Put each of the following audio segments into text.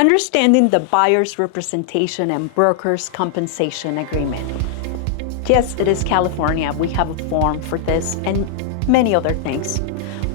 Understanding the buyer's representation and broker's compensation agreement. Yes, it is California. We have a form for this and many other things.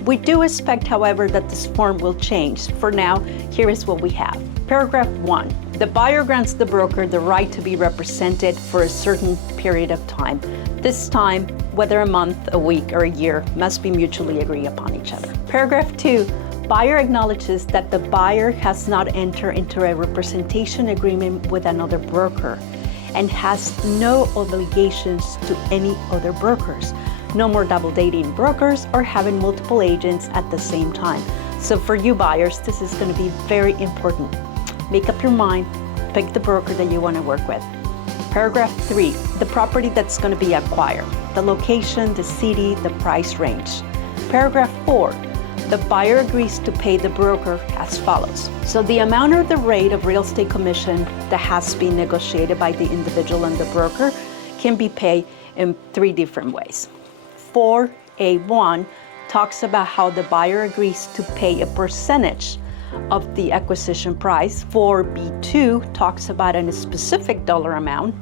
We do expect, however, that this form will change. For now, here is what we have. Paragraph 1. The buyer grants the broker the right to be represented for a certain period of time. This time, whether a month, a week, or a year, must be mutually agreed upon each other. Paragraph 2. Buyer acknowledges that the buyer has not entered into a representation agreement with another broker and has no obligations to any other brokers. No more double dating brokers or having multiple agents at the same time. So for you buyers, this is going to be very important. Make up your mind, pick the broker that you want to work with. Paragraph 3, the property that's going to be acquired, the location, the city, the price range. Paragraph 4, the buyer agrees to pay the broker as follows. So the amount or the rate of real estate commission that has been negotiated by the individual and the broker can be paid in 3 different ways. 4A1 talks about how the buyer agrees to pay a percentage of the acquisition price. 4B2 talks about a specific dollar amount.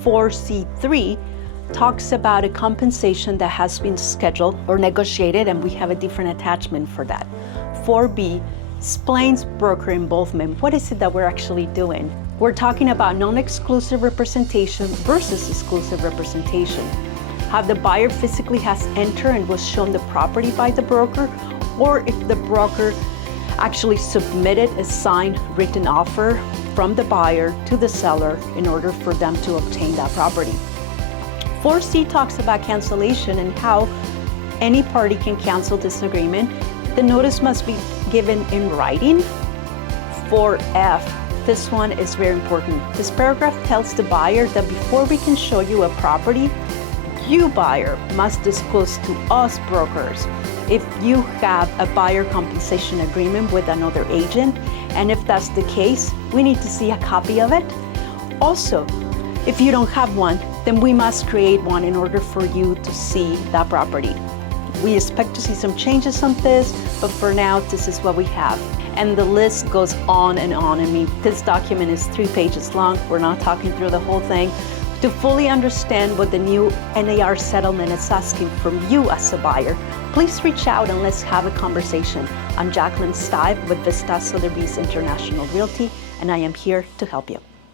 4C3 talks about a compensation that has been scheduled or negotiated, and we have a different attachment for that. 4B explains broker involvement. What is it that we're actually doing? We're talking about non-exclusive representation versus exclusive representation. How the buyer physically has entered and was shown the property by the broker, or if the broker actually submitted a signed written offer from the buyer to the seller in order for them to obtain that property. 4C talks about cancellation and how any party can cancel this agreement. The notice must be given in writing. 4F, this one is very important. This paragraph tells the buyer that before we can show you a property, you buyer must disclose to us brokers if you have a buyer compensation agreement with another agent, and if that's the case, we need to see a copy of it. Also, if you don't have one, then we must create one in order for you to see that property. We expect to see some changes on this, but for now, this is what we have. And the list goes on and on. I mean, this document is 3 pages long. We're not talking through the whole thing. To fully understand what the new NAR settlement is asking from you as a buyer, please reach out and let's have a conversation. I'm Jacqueline Stive with Vista Sotheby's International Realty, and I am here to help you.